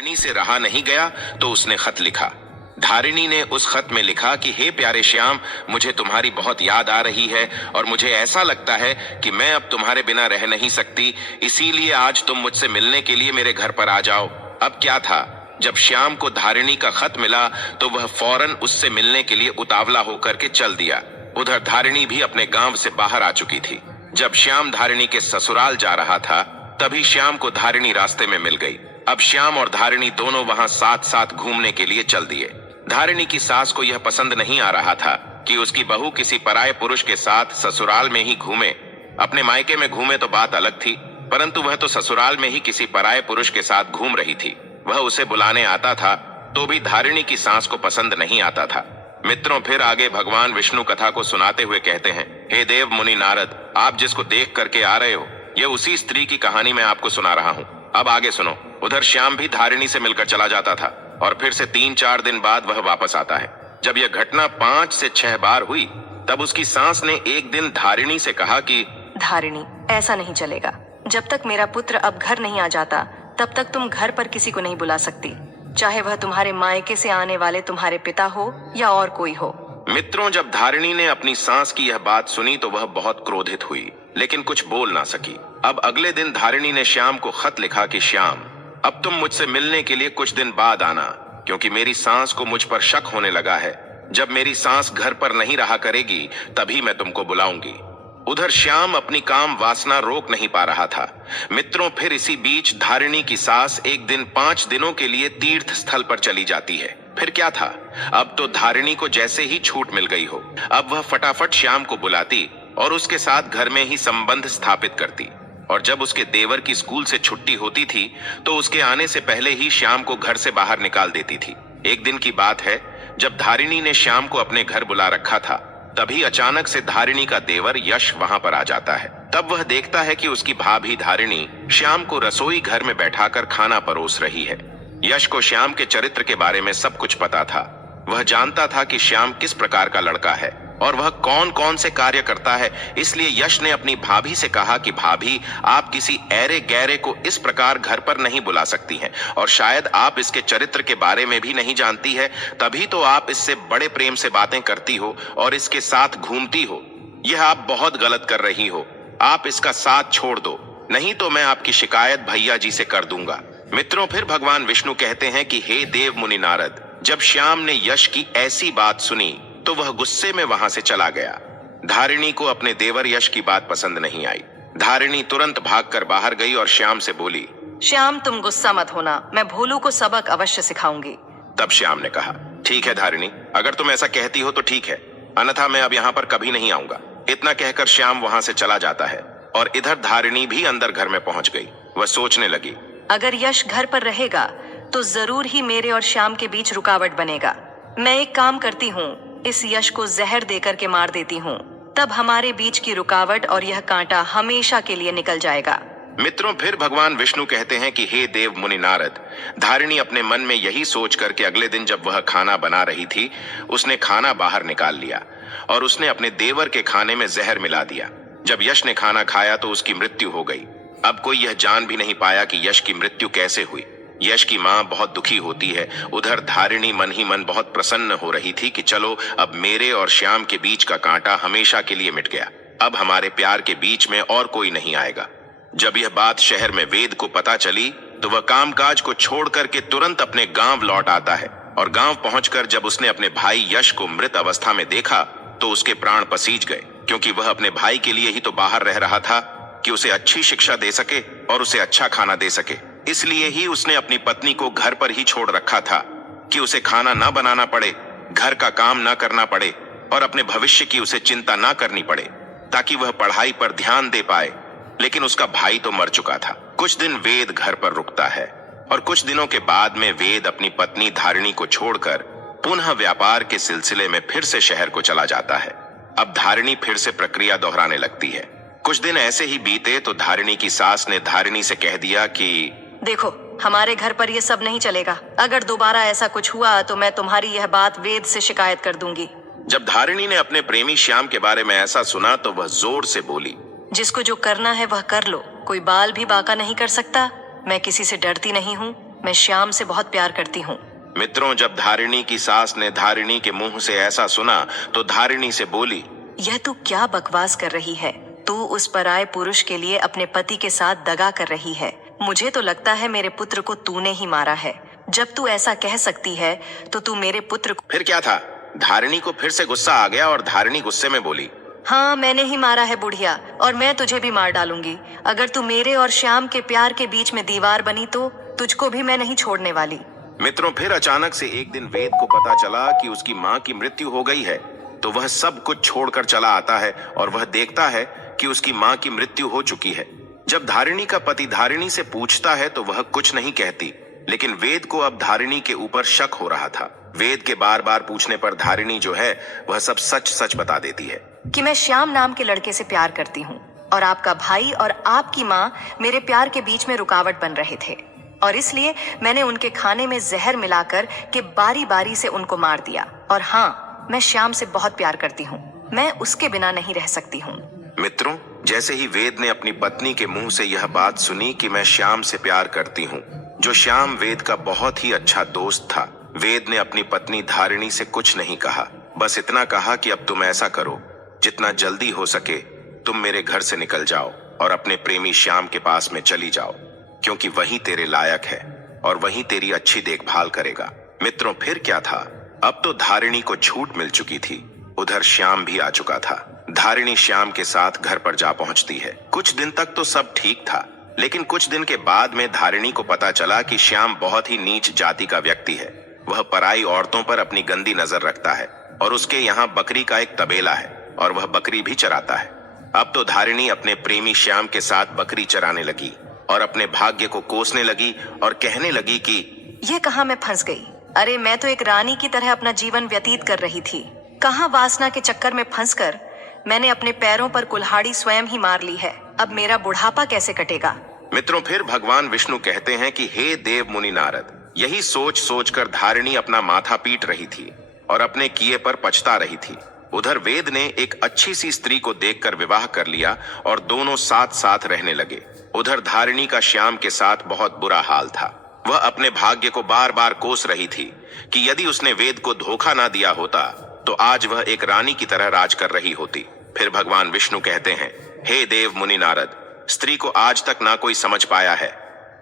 धारिणी से रहा नहीं गया तो उसने खत लिखा। धारिणी ने उस खत में लिखा कि हे प्यारे श्याम, मुझे तुम्हारी बहुत याद आ रही है और मुझे ऐसा लगता है कि मैं अब तुम्हारे बिना रह नहीं सकती, इसीलिए आज तुम मुझसे मिलने के लिए मेरे घर पर आ जाओ। अब क्या था, जब श्याम को धारिणी का खत मिला तो वह फौरन उससे मिलने के लिए उतावला होकर के चल दिया। उधर धारिणी भी अपने गांव से बाहर आ चुकी थी। जब श्याम धारिणी के ससुराल जा रहा था तभी श्याम को धारिणी रास्ते में मिल गई। अब श्याम और धारिणी दोनों वहां साथ साथ घूमने के लिए चल दिए। धारिणी की सास को यह पसंद नहीं आ रहा था कि उसकी बहू किसी पराये पुरुष के साथ ससुराल में ही घूमे। अपने मायके में घूमे तो बात अलग थी, परंतु वह तो ससुराल में ही किसी पराये पुरुष के साथ घूम रही थी। वह उसे बुलाने आता था तो भी धारिणी की सास को पसंद नहीं आता था। मित्रों, फिर आगे भगवान विष्णु कथा को सुनाते हुए कहते हैं, हे देव मुनि नारद, आप जिसको देख करके आ रहे हो, यह उसी स्त्री की कहानी मैं आपको सुना रहा हूँ। अब आगे सुनो। उधर श्याम भी धारिणी से मिलकर चला जाता था और फिर से 3-4 दिन बाद वह वापस आता है। जब यह घटना 5 से 6 बार हुई तब उसकी सास ने एक दिन धारिणी से कहा कि धारिणी, ऐसा नहीं चलेगा। जब तक मेरा पुत्र अब घर नहीं आ जाता तब तक तुम घर पर किसी को नहीं बुला सकती, चाहे वह तुम्हारे मायके से आने वाले तुम्हारे पिता हो या और कोई हो। मित्रों, जब धारिणी ने अपनी सास की यह बात सुनी तो वह बहुत क्रोधित हुई, लेकिन कुछ बोल ना सकी। अब अगले दिन धारिणी ने श्याम को खत लिखा कि श्याम, अब तुम मुझसे मिलने के लिए कुछ दिन बाद आना, क्योंकि मेरी सास को मुझ पर शक होने लगा है। जब मेरी सास घर पर नहीं रहा करेगी तभी मैं तुमको बुलाऊंगी। उधर श्याम अपनी काम वासना रोक नहीं पा रहा था। मित्रों, फिर इसी बीच धारिणी की सास एक दिन 5 दिनों के लिए तीर्थ स्थल पर चली जाती है। फिर क्या था, अब तो धारिणी को जैसे ही छूट मिल गई हो, अब वह फटाफट श्याम को बुलाती और उसके साथ घर में ही संबंध स्थापित करती। और जब उसके देवर की स्कूल से छुट्टी होती थी तो उसके आने से पहले ही श्याम को घर से बाहर निकाल देती थी। एक दिन की बात है, जब धारिणी ने श्याम को अपने घर बुला रखा था तभी अचानक से धारिणी का देवर यश वहां पर आ जाता है। तब वह देखता है कि उसकी भाभी धारिणी श्याम को रसोई घर में बैठाकर खाना परोस रही है। यश को श्याम के चरित्र के बारे में सब कुछ पता था। वह जानता था कि श्याम किस प्रकार का लड़का है और वह कौन कौन से कार्य करता है, इसलिए यश ने अपनी भाभी से कहा कि भाभी, आप किसी ऐरे गैरे को इस प्रकार घर पर नहीं बुला सकती हैं, और शायद आप इसके चरित्र के बारे में भी नहीं जानती है, तभी तो आप इससे बड़े प्रेम से बातें करती हो और इसके साथ घूमती हो। यह आप बहुत गलत कर रही हो। आप इसका साथ छोड़ दो, नहीं तो मैं आपकी शिकायत भैया जी से कर दूंगा। मित्रों, फिर भगवान विष्णु कहते हैं कि हे देव मुनि नारद, जब श्याम ने यश की ऐसी बात सुनी तो वह गुस्से में वहां से चला गया। धारिणी को अपने देवर यश की बात पसंद नहीं आई। धारिणी तुरंत भागकर बाहर गई और श्याम से बोली, श्याम, तुम गुस्सा मत होना, मैं भोलू को सबक अवश्य सिखाऊंगी। तब श्याम ने कहा, ठीक है धारिणी, अगर तुम ऐसा कहती हो तो ठीक है, अन्यथा मैं अब यहाँ पर कभी नहीं आऊंगा। इतना कहकर श्याम वहां से चला जाता है और इधर धारिणी भी अंदर घर में पहुंच गई। वह सोचने लगी, अगर यश घर पर रहेगा तो जरूर ही मेरे और श्याम के बीच रुकावट बनेगा। मैं एक काम करती हूँ, इस यश को जहर देकर के मार देती हूँ, तब हमारे बीच की रुकावट और यह कांटा हमेशा के लिए निकल जाएगा। मित्रों, फिर भगवान विष्णु कहते हैं कि हे देव मुनि नारद, धारिणी अपने मन में यही सोच करके अगले दिन जब वह खाना बना रही थी, उसने खाना बाहर निकाल लिया और उसने अपने देवर के खाने में जहर मिला दिया। जब यश ने खाना खाया तो उसकी मृत्यु हो गई। अब कोई यह जान भी नहीं पाया कि यश की मृत्यु कैसे हुई। यश की मां बहुत दुखी होती है। उधर धारिणी मन ही मन बहुत प्रसन्न हो रही थी कि चलो, अब मेरे और श्याम के बीच का कांटा हमेशा के लिए मिट गया। अब हमारे प्यार के बीच में और कोई नहीं आएगा। जब यह बात शहर में वेद को पता चली तो वह कामकाज को छोड़ करके तुरंत अपने गांव लौट आता है और गांव पहुंचकर जब उसने अपने भाई यश को मृत अवस्था में देखा तो उसके प्राण पसीज गए, क्योंकि वह अपने भाई के लिए ही तो बाहर रह रहा था कि उसे अच्छी शिक्षा दे सके और उसे अच्छा खाना दे सके। इसलिए ही उसने अपनी पत्नी को घर पर ही छोड़ रखा था कि उसे खाना ना बनाना पड़े, घर का काम ना करना पड़े और अपने भविष्य की उसे चिंता ना करनी पड़े, ताकि वह पढ़ाई पर ध्यान दे पाए। लेकिन उसका भाई तो मर चुका था। कुछ दिन वेद घर पर रुकता है और कुछ दिनों के बाद में वेद अपनी पत्नी धारिणी को छोड़कर पुनः व्यापार के सिलसिले में फिर से शहर को चला जाता है। अब धारिणी फिर से प्रक्रिया दोहराने लगती है। कुछ दिन ऐसे ही बीते तो धारिणी की सास ने धारिणी से कह दिया कि देखो, हमारे घर पर यह सब नहीं चलेगा। अगर दोबारा ऐसा कुछ हुआ तो मैं तुम्हारी यह बात वेद से शिकायत कर दूंगी। जब धारिणी ने अपने प्रेमी श्याम के बारे में ऐसा सुना तो वह जोर से बोली, जिसको जो करना है वह कर लो, कोई बाल भी बांका नहीं कर सकता। मैं किसी से डरती नहीं हूँ। मैं श्याम से बहुत प्यार करती हूँ। मित्रों, जब धारिणी की सास ने धारिणी के मुंह से ऐसा सुना तो धारिणी से बोली, यह तू क्या बकवास कर रही है? तू उस पराये पुरुष के लिए अपने पति के साथ दगा कर रही है। मुझे तो लगता है मेरे पुत्र को तूने ही मारा है। जब तू ऐसा कह सकती है तो तू मेरे पुत्र को। फिर क्या था? धारिणी को फिर से गुस्सा आ गया और धारिणी गुस्से में बोली, हाँ, मैंने ही मारा है बुढ़िया, और मैं तुझे भी मार डालूंगी। अगर तू मेरे और श्याम के प्यार के बीच में दीवार बनी तो तुझको भी मैं नहीं छोड़ने वाली। मित्रों, फिर अचानक से एक दिन वेद को पता चला कि उसकी माँ की मृत्यु हो गई है। तो वह सब कुछ छोड़कर चला आता है और वह देखता है कि उसकी माँ की मृत्यु हो चुकी है। जब धारिणी का पति धारिणी से पूछता है तो वह कुछ नहीं कहती, लेकिन वेद को अब धारिणी के ऊपर शक हो रहा था। वेद के बार बार पूछने पर धारिणी जो है वह सब सच सच बता देती है कि मैं श्याम नाम के लड़के से प्यार करती हूँ और आपका भाई और आपकी माँ मेरे प्यार के बीच में रुकावट बन रहे थे, और इसलिए मैंने उनके खाने में जहर मिलाकर के बारी बारी से उनको मार दिया। और हाँ, मैं श्याम से बहुत प्यार करती हूँ, मैं उसके बिना नहीं रह सकती हूँ। मित्रों, जैसे ही वेद ने अपनी पत्नी के मुंह से यह बात सुनी कि मैं श्याम से प्यार करती हूँ, जो श्याम वेद का बहुत ही अच्छा दोस्त था, वेद ने अपनी पत्नी धारिणी से कुछ नहीं कहा। बस इतना कहा कि अब तुम ऐसा करो, जितना जल्दी हो सके तुम मेरे घर से निकल जाओ और अपने प्रेमी श्याम के पास में चली जाओ, क्योंकि वही तेरे लायक है और वही तेरी अच्छी देखभाल करेगा। मित्रों, फिर क्या था? अब तो धारिणी को छूट मिल चुकी थी। उधर श्याम भी आ चुका था। धारिणी श्याम के साथ घर पर जा पहुंचती है। कुछ दिन तक तो सब ठीक था, लेकिन कुछ दिन के बाद में धारिणी को पता चला कि श्याम बहुत ही नीच जाति का व्यक्ति है। वह पराई औरतों पर अपनी गंदी नजर रखता है और उसके यहाँ बकरी का एक तबेला है और वह बकरी भी चराता है। अब तो धारिणी अपने प्रेमी श्याम के साथ बकरी चराने लगी और अपने भाग्य को कोसने लगी और कहने लगी कि ये कहाँ मैं फंस गई? अरे, मैं तो एक रानी की तरह अपना जीवन व्यतीत कर रही थी। कहाँ वासना के चक्कर में फंसकर मैंने अपने पैरों पर कुल्हाड़ी स्वयं ही मार ली है। अब मेरा बुढ़ापा कैसे कटेगा? मित्रों, फिर भगवान विष्णु कहते हैं कि हे देव मुनि नारद। यही सोच सोचकर धारिणी अपना माथा पीट रही थी और अपने किए पर पछता रही थी। उधर वेद ने एक अच्छी सी स्त्री को देखकर विवाह कर लिया और दोनों साथ साथ रहने लगे। उधर धारिणी का श्याम के साथ बहुत बुरा हाल था। वह अपने भाग्य को बार बार कोस रही थी कि यदि उसने वेद को धोखा ना दिया होता तो आज वह एक रानी की तरह राज कर रही होती। फिर भगवान विष्णु कहते हैं, हे देव मुनि नारद, स्त्री को आज तक ना कोई समझ पाया है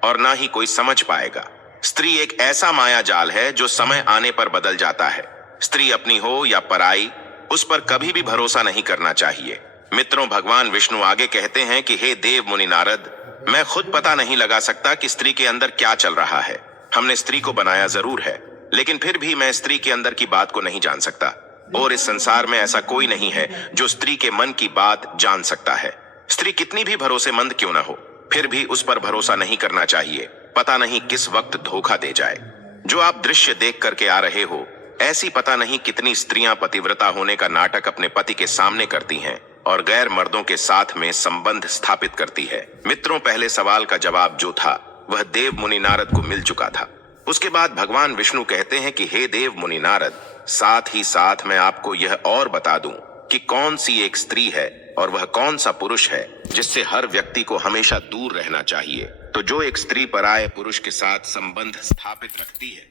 और ना ही कोई समझ पाएगा। स्त्री एक ऐसा माया जाल है जो समय आने पर बदल जाता है। स्त्री अपनी हो या पराई, उस पर कभी भी भरोसा नहीं करना चाहिए। मित्रों, भगवान विष्णु आगे कहते हैं कि हे देव मुनि नारद, मैं खुद पता नहीं लगा सकता कि स्त्री के अंदर क्या चल रहा है। हमने स्त्री को बनाया जरूर है, लेकिन फिर भी मैं स्त्री के अंदर की बात को नहीं जान सकता, और इस संसार में ऐसा कोई नहीं है जो स्त्री के मन की बात जान सकता है। स्त्री कितनी भी भरोसेमंद क्यों ना हो, फिर भी उस पर भरोसा नहीं करना चाहिए। पता नहीं किस वक्त धोखा दे जाए। जो आप दृश्य देख करके आ रहे हो, ऐसी पता नहीं कितनी स्त्रियां पतिव्रता होने का नाटक अपने पति के सामने करती हैं और गैर मर्दों के साथ में संबंध स्थापित करती है। मित्रों, पहले सवाल का जवाब जो था वह देव मुनि नारद को मिल चुका था। उसके बाद भगवान विष्णु कहते हैं कि हे देव मुनि नारद, साथ ही साथ मैं आपको यह और बता दूं कि कौन सी एक स्त्री है और वह कौन सा पुरुष है जिससे हर व्यक्ति को हमेशा दूर रहना चाहिए। तो जो एक स्त्री पराये पुरुष के साथ संबंध स्थापित रखती है